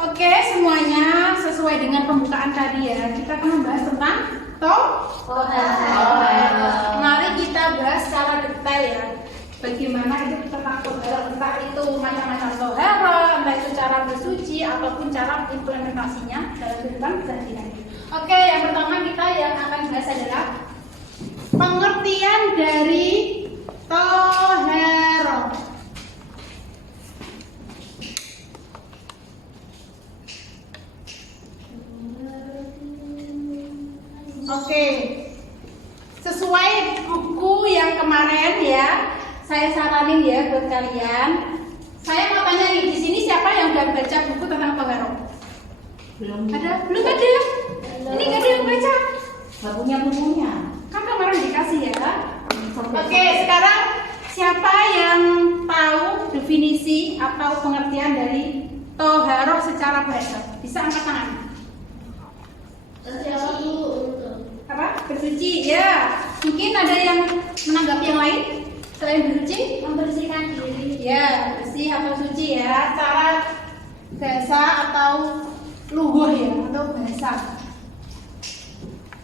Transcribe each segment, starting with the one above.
Oke, semuanya sesuai dengan pembukaan tadi ya. Kita akan membahas tentang toharo. Mari kita bahas secara detail ya. Bagaimana itu tentang toharo, entah itu macam-macam toharo, entah itu cara bersuci ataupun cara implementasinya dalam kehidupan sehari-hari. Oke, yang pertama kita yang akan bahas adalah pengertian dari toharo. Oke, sesuai buku yang kemarin ya, saya saranin ya buat kalian. Saya mau tanya nih, di sini siapa yang udah baca buku tentang toharo? Belum Ada? Belum ada? Ini nggak ada yang baca? nggak punya bukunya. Kan kemarin dikasih ya. Oke, sekarang siapa yang tahu definisi atau pengertian dari toharo secara bahasa? Bisa angkat tangan. Apa? Bersuci ya. Mungkin ada yang menanggapi yang lain selain bersuci? Membersihkan diri. Ya, bersih atau suci ya. Cara bahasa atau lughah ya, atau bahasa.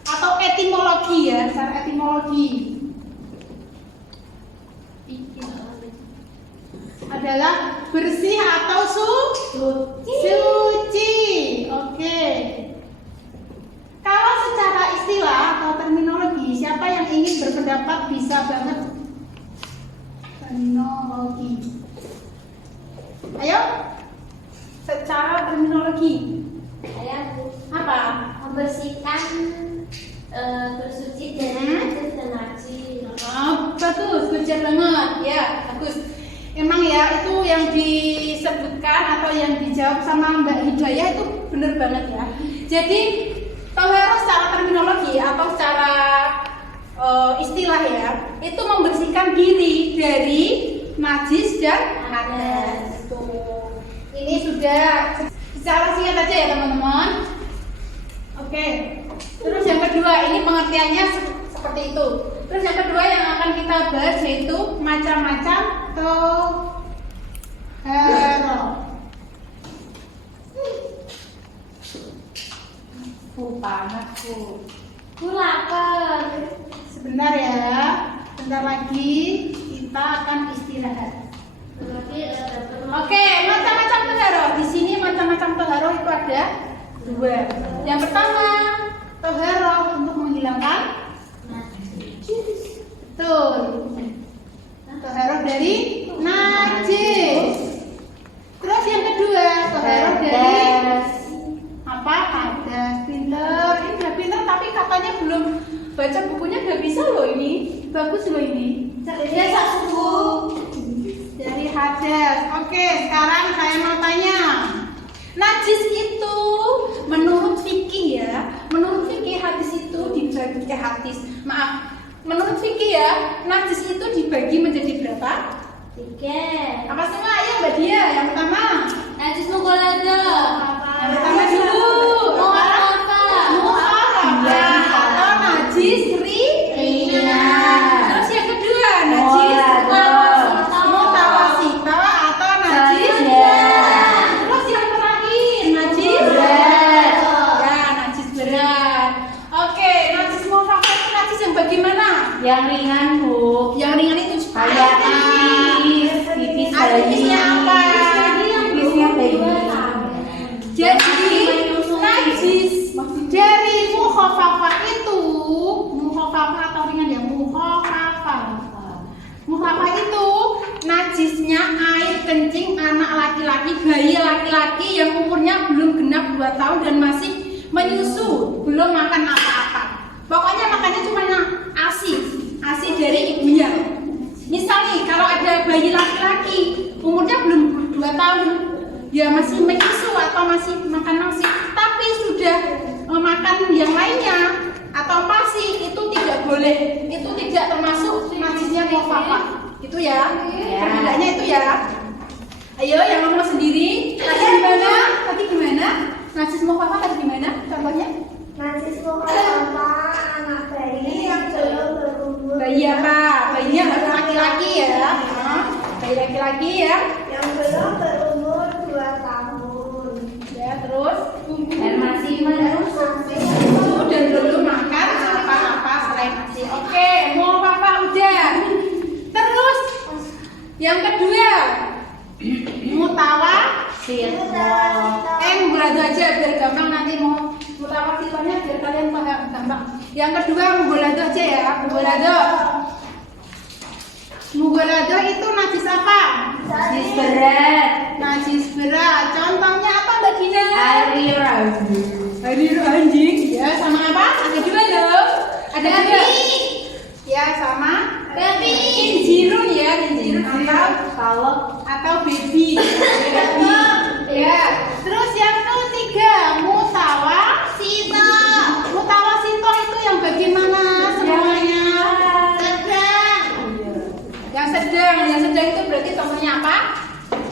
Atau etimologi ya, secara etimologi. Adalah bersih atau suci. Oke. Kalau secara istilah atau terminologi, siapa yang ingin berpendapat bisa banget? Terminologi. Ayo. Secara terminologi. Saya Apa? membersihkan bersuci dari najis dan najis. Oh, bagus, belajar banget. Ya, bagus. Emang ya itu yang disebutkan atau yang dijawab sama Mbak Hidayah itu benar banget ya. Jadi toharo secara terminologi atau secara istilah ya, itu membersihkan diri dari najis dan hadas. Ini sudah secara singkat aja ya teman-teman. Oke. Terus yang kedua, ini pengertiannya seperti itu. Terus yang kedua yang akan kita bahas yaitu macam-macam toharo. Anakku. Aku lapar. Sebentar ya. Bentar lagi kita akan istirahat. Oke, macam-macam toharo. Di sini macam-macam toharo itu ada dua. Yang pertama, toharo untuk menghilangkan betul. Toharo dari najis. Terus yang kedua, toharo dari apa? Hadas. Pinter. Ini udah pinter tapi katanya belum baca bukunya, nggak bisa loh ini. Bagus loh ini. Biasa suku. Dari hadas. Oke, sekarang saya mau tanya. Najis itu menurut fikih ya, menurut fikih hadis itu dibagi menurut fikih ya, najis itu dibagi menjadi berapa? 3. Apa semua? Ayo Mbak Dia, yang pertama. Najis mughalladha. Yang pertama dulu. Muharram atau najis ringan. Terus yang kedua, najis mutawasithah atau najis berat. Terus yang terakhir, najis berat. Ya, najis berat. Oke, najis muharram itu najis yang bagaimana? Yang ringan, Bu. Yang ringan itu Kayak pipis Artisnya apa? Pipisnya bayi. Jadi najis dari mukhafafah itu, mukhafafah atau ringan ya, mukhafafah itu najisnya air kencing anak laki-laki, bayi laki-laki yang umurnya belum genap 2 tahun dan masih menyusu, belum makan apa-apa. Pokoknya makannya cuma ASI dari ibunya. Misal nih, kalau ada bayi laki-laki umurnya belum 2 tahun, ya masih menyusu atau masih makan nasi, tapi sudah makan yang lainnya atau pasi, itu tidak boleh, itu tidak termasuk najisnya mukhafafah. Itu ya, perbedaannya itu ya. Ayo yang ngomong sendiri. Tadi gimana? Najis mukhafafah tadi gimana? Contohnya? Najis mughalladha anak bayi yang belum berumur. Bayi apa? Bayinya harus laki-laki ya. Bayi laki-laki ya. Yang belum berumur 2 tahun. Ya, Mugolado aja biar gampang, nanti mau mutawasitohnya biar kalian paham gampang. Yang kedua mugolado aja ya, mugolado itu najis apa? Najis berat. Najis berat. Contohnya apa Mbak Dina? Air anjing. Ya sama apa? Ada dua loh. Ada dua. Ya sama. Babi. Kinjirun ya, kinjirun atau baby. Ya. Terus yang ketiga mutawasito. Mutawasito itu yang bagaimana semuanya? Yang sedang itu berarti contohnya apa?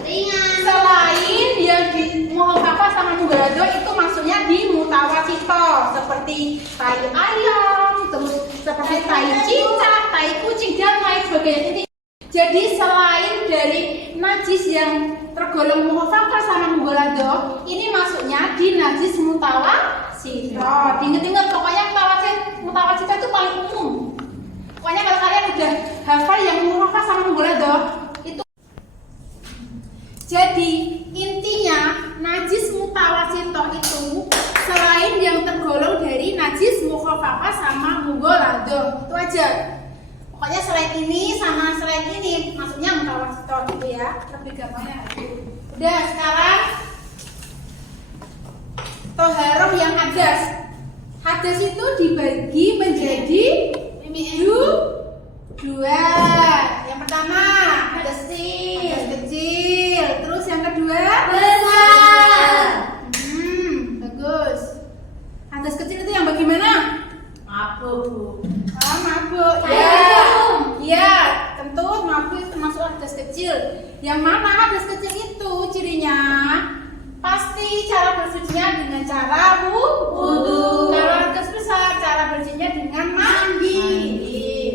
Ringan. Selain yang di muhafafah sama mugolado itu maksudnya di mutawasito seperti tai ayam, terus seperti tai cicak, tai kucing dan lain sebagainya. Jadi selain dari najis yang tergolong muhafafah sama mugolado, ini masuknya di najis mutawasito. Ingat-ingat pokoknya mutawasito itu paling umum. Pokoknya kalau kalian udah hafal yang muhafafah sama mugolado itu. Jadi intinya najis mutawasito itu selain yang tergolong dari najis mukhafafah sama mugolado, itu aja. Pokoknya selain ini sama selain ini maksudnya mutawasito gitu ya, lebih gampangnya. Udah sekarang toharoh yang hadas. Hadas itu dibagi menjadi dua. Yang pertama hadas kecil. Terus yang kedua Besar. Bagus. Hadas kecil itu yang bagaimana? Mabuk. Mabuk. Ya, tentu mabuk itu termasuk hadas kecil. Yang mana hadas kecil itu cirinya? Pasti cara bersucinya dengan cara wudu. Kalau hadas besar cara bersucinya dengan mandi.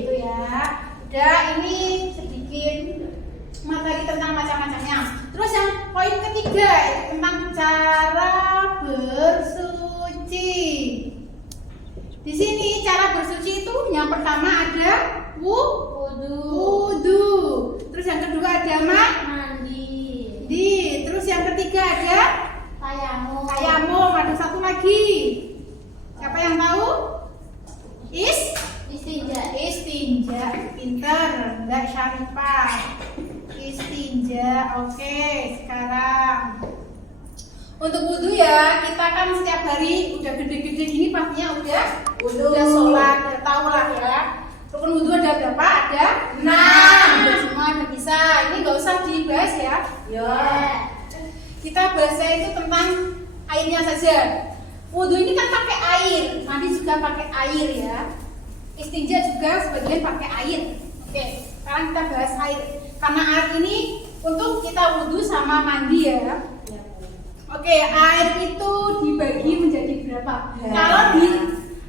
Itu ya. Udah, ini sedikit materi tentang macam-macamnya. Terus yang poin ketiga itu tentang cara bersuci. Di sini cara bersuci itu yang pertama ada wudu. Terus yang kedua ada mandi. Terus yang ketiga ada tayamum. Ada satu lagi. Siapa yang tahu? Istinja. Pinter, Mbak Syarifah. Istinja. Oke, sekarang untuk wudu ya, kita kan setiap hari udah gede-gede gini pastinya udah sholat, udah tahu lah ya. Rukun wudu ada berapa? Ada 6. Semua udah bisa. Ini nggak usah dibahas ya. Kita bahasnya itu tentang airnya saja. Wudu ini kan pakai air, mandi juga pakai air ya. Istinja juga sebagian pakai air. Oke, sekarang kita bahas air. Karena air ini untuk kita wudu sama mandi ya. Oke, air itu dibagi menjadi berapa?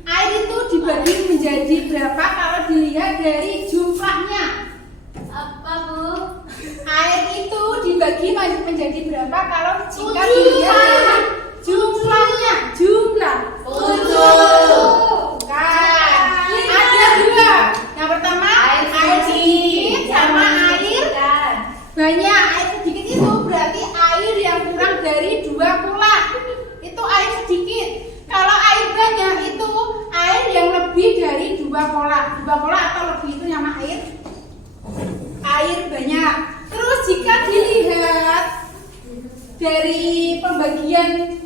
Air itu dibagi menjadi berapa kalau dilihat dari jumlahnya? Apa, Bu? Air itu dibagi menjadi berapa kalau jika dilihat dari jumlahnya? Jumlah 7. Kan? Ada dua. Yang pertama air sedikit sama air banyak. Air sedikit itu berarti air yang kurang dari 2 kula. Itu air sedikit. Kalau air banyak itu air yang lebih dari 2 kula. 2 kula atau lebih itu nama air banyak. Terus jika dilihat dari pembagian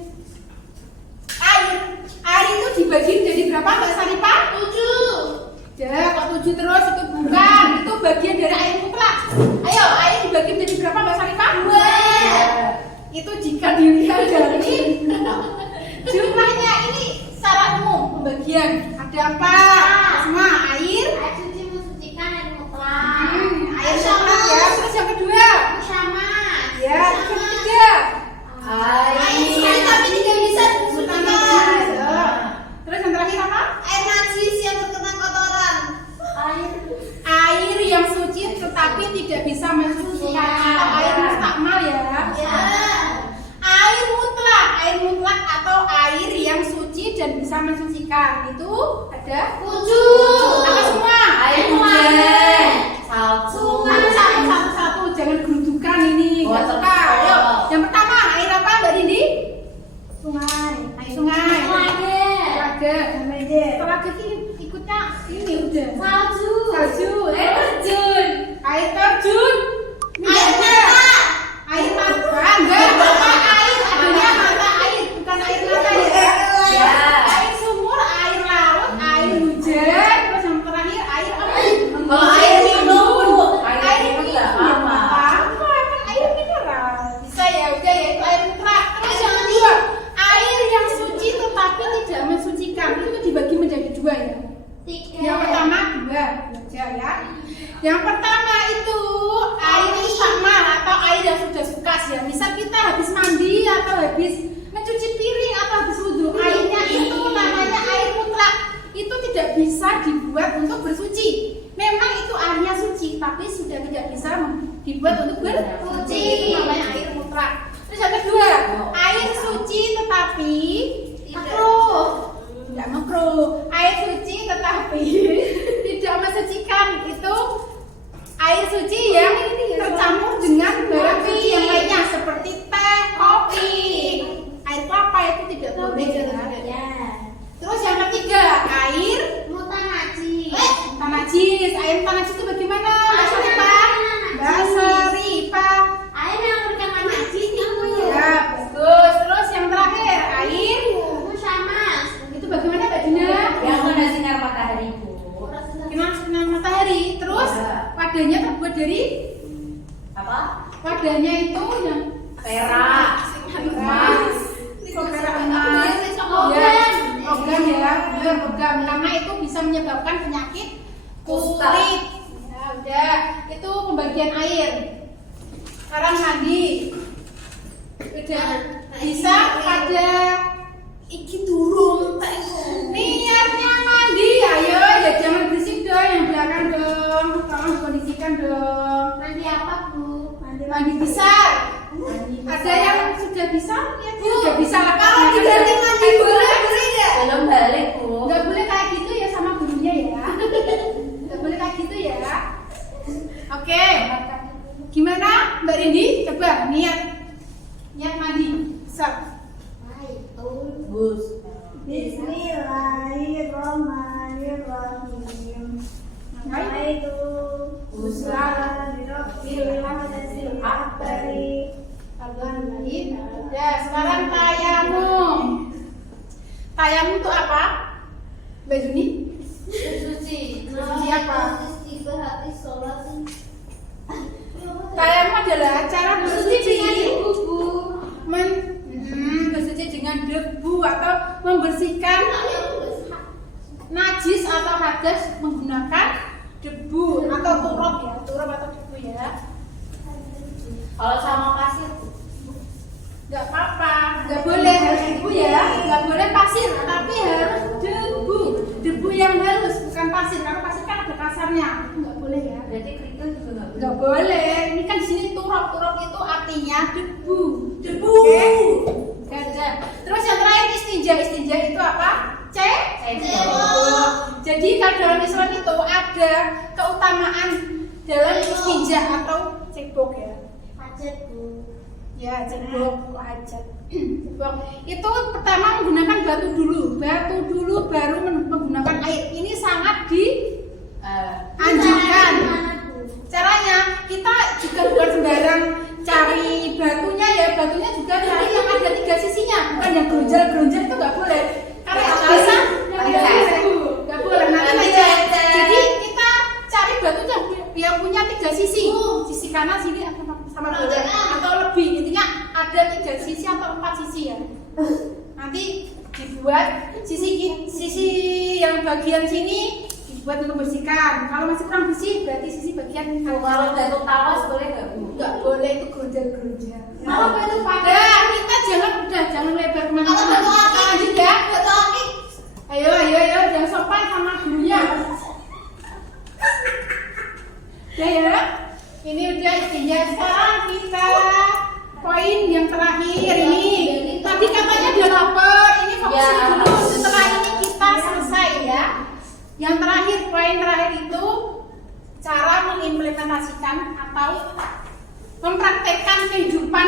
air itu dibagi menjadi berapa Mbak Sarifah? 7. Ya, kok 7 terus itu bukan. Itu bagian dari air mutlak. Ayo, air dibagi menjadi berapa Mbak Sarifah? 2. Itu jika dilihat dari jumlahnya. Ini secara umum pembagian. Ada apa? Semua air Suci mensucikan air mutlak. air mutlak ya. Terus yang kedua Sama. ya, yang ketiga Air suci tapi tidak bisa mensucikan. Terus yang terakhir apa? Air najis yang terkena kotoran. Air yang suci tetapi tidak bisa mensucikan atau air mustakmal ya. Air mutlak atau air yang suci dan bisa mensucikan itu ada 7. Apa semua? Air hujan. Satu-satu, jangan gerudukan ini. Nggak suka. Ayo, yang pertama air Air sungai. Telaga ini ikutnya ini udah. Salju. Air terjun. Air terjun. Air mata. Enggak, mata air. Adanya mata air, bukan air mata ya. Air sumur, air laut, air hujan, terus yang terakhir air apa? Kalau air minum. Air minum ya apa? Kan air mineral. Bisa ya, udah ya itu air mineral. Terus yang kedua, air yang suci tetapi tidak mensucikan itu dibagi menjadi dua ya. Yang pertama dua aja ya. Yang pertama itu air istakmal atau air yang sudah sukas ya. Misal kita habis mandi atau habis mencuci piring atau habis wudhu, airnya itu namanya air mutlak. Itu tidak bisa dibuat untuk bersuci. Memang itu airnya suci, tapi sudah tidak bisa dibuat untuk bersuci. Itu namanya air mutlak. Terus yang kedua, air suci tetapi makruh. Tidak makruh. Air suci tetapi tidak mensucikan. Itu air suci yang tercampur dengan barang suci yang lainnya seperti teh, kopi, air kelapa itu tidak boleh ya. Terus yang ketiga, air mutanajis. Mutanajis, air mutanajis itu bagaimana? Mbak Saripah. Air yang bercampur najis itu Ya, bagus. Terus yang terakhir, air musyamas. itu bagaimana Mbak Dina? Yang kena sinar matahari, Bu. Kena sinar matahari. Terus wadahnya terbuat dari Apa? wadahnya itu yang Perak. emas. Perak emas. Ya, logam ya, benar logam. Karena itu bisa menyebabkan penyakit kulit. Ya, udah. Itu pembagian air. Sekarang mandi. Udah bisa pada iki turun. Niatnya mandi, ayo ya jangan berisik dong, yang belakang dong. Tolong dikondisikan dong. Mandi apa, Bu? Mandi bisa. Ada yang sudah bisa? Ya, sudah bisa lah. Kalau diganti mandi boleh nggak? Belum balik, Bu. Nggak boleh kayak gitu ya sama gurunya ya. Nggak boleh kayak gitu ya. Oke. Gimana Mbak Rindi? Coba niat mandi. Bisa. Bus. Bismillahirrahmanirrahim. Itu Ya, sekarang tayamum. Tayamum itu apa? Mbak Juni? Suci. Suci apa? Istihati sholat. Tayamum adalah cara bersuci dengan debu. Bersuci dengan debu atau membersihkan najis atau hadas menggunakan debu atau turab ya, turab atau debu ya. Kalau sama pasir, Nggak apa-apa, nggak boleh harus debu ya, nggak boleh pasir, tapi harus debu, debu yang halus bukan pasir. Karena pasir kan ada kasarnya, itu nggak boleh ya. berarti kerikil juga nggak boleh. Nggak boleh. Ini kan di sini turab, turab itu artinya debu. Debu. Oke. Ada. Terus yang terakhir istinja, istinja itu apa? Cebok. Jadi kalau dalam Islam itu ada keutamaan dalam istinja atau cebok ya. Hajat, Bu. Ya, cebok kok hajat. Cebok itu pertama menggunakan batu dulu baru menggunakan air. Ini sangat dianjurkan. Caranya kita juga bukan sembarang cari batunya ya, batunya juga cari yang ada tiga sisinya, bukan yang geronjal-geronjal itu nggak boleh. Karena itu bisa nggak boleh nanti lecet. Jadi kita cari batu yang punya tiga sisi, sisi kanan sini sama boleh atau lebih, intinya ada tiga sisi atau 4 sisi ya. Nanti dibuat sisi yang bagian sini dibuat untuk membersihkan. Kalau masih kurang bersih berarti sisi bagian Kalau batu tawas boleh nggak, Bu? nggak boleh, itu geronjal-geronjal. Kalau batu Nah, kita jangan lebar kemana-mana. Kalau batu akik. Lanjut ya. Batu akik. Ayo, jangan sopan sama gurunya. Ya. Ini udah istinja. Sekarang kita poin yang terakhir ini. Tadi katanya udah lapar. Ini fokus dulu. Setelah ini kita selesai ya. Yang terakhir, poin terakhir itu cara mengimplementasikan atau mempraktekkan kehidupan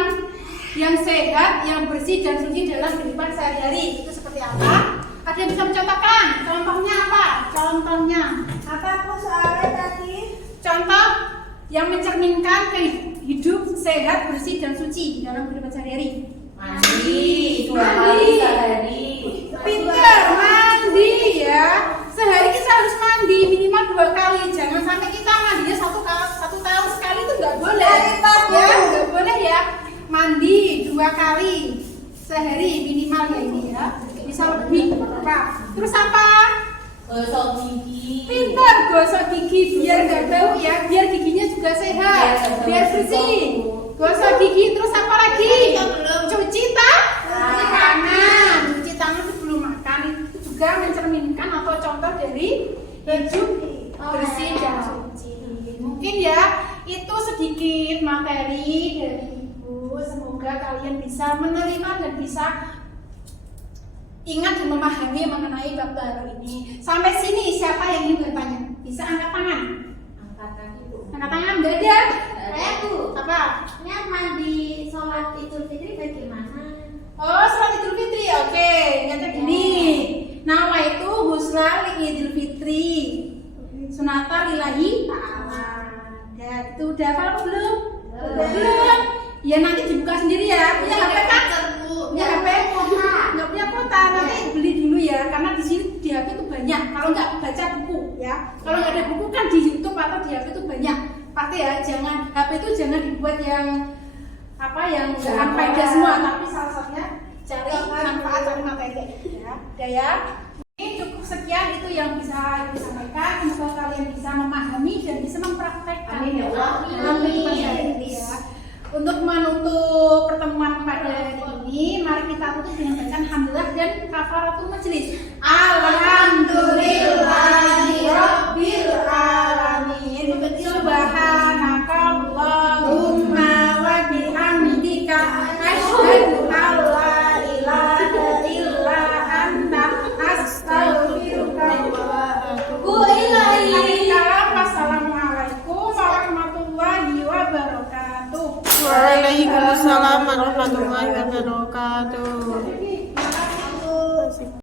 yang sehat, yang bersih dan suci dalam kehidupan sehari-hari. Itu seperti apa? Ada yang bisa mencontohkan? Contohnya apa? Contohnya Apa aku soalnya tadi? contoh yang mencerminkan hidup sehat, bersih dan suci dalam kehidupan sehari-hari. Mandi 2 kali Mandi. sehari. Pintar, mandi ya. Sehari kita harus mandi minimal 2 kali. Jangan sampai kita mandinya satu tahun sekali, itu nggak boleh. Ya, nggak boleh ya. Mandi 2 kali sehari minimal ya ini ya. Bisa lebih. Apa? Terus apa? Gosok gigi. Pintar, gosok gigi biar nggak bau ya. Biar giginya juga sehat, biar bersih. Gosok gigi, terus apa lagi? Cuci tangan. Cuci tangan sebelum makan itu juga mencerminkan atau contoh dari hidup bersih dan suci. Mungkin ya itu sedikit materi dari Ibu. Semoga kalian bisa menerima dan bisa ingat dan memahami mengenai bab baru ini. Sampai sini siapa yang ingin bertanya? Bisa angkat tangan. Angkat kaki Bu. Angkat tangan nggak ada? Saya Bu. Apa? Ini mandi sholat Idul Fitri bagaimana? Oh, sholat Idul Fitri. Oke, nyata gini. Nama itu Husla Idul Fitri. Sunata lillahi ta'ala. Ya, itu udah hafal apa belum? Belum. Ya nanti dibuka sendiri ya. Punya HP kan? Punya HP? Nggak punya kuota, nanti beli dulu ya. Karena di sini di HP itu banyak. Kalau nggak baca buku ya. Kalau nggak ada buku kan di YouTube atau di HP itu banyak. Pasti ya, jangan HP itu jangan dibuat yang apa yang nggak faedah semua, tapi salah satunya cari manfaat dari materi ya. Udah ya. Ini cukup sekian itu yang bisa disampaikan. Semoga kalian bisa memahami dan bisa mempraktekkan. Amin ya Allah. Dalam kehidupan sehari-hari ya. Untuk menutup pertemuan pada hari ini, mari kita tutup dengan bacaan hamdalah dan kafaratul majelis. Alhamdulillahirabbil alamin. Subhanakallahumma wa bihamdika asyhadu an la ilaha illa anta astaghfiruka wa atubu ilaik. Wassalamualaikum warahmatullahi wabarakatuh. Waalaikumsalam warahmatullahi wabarakatuh.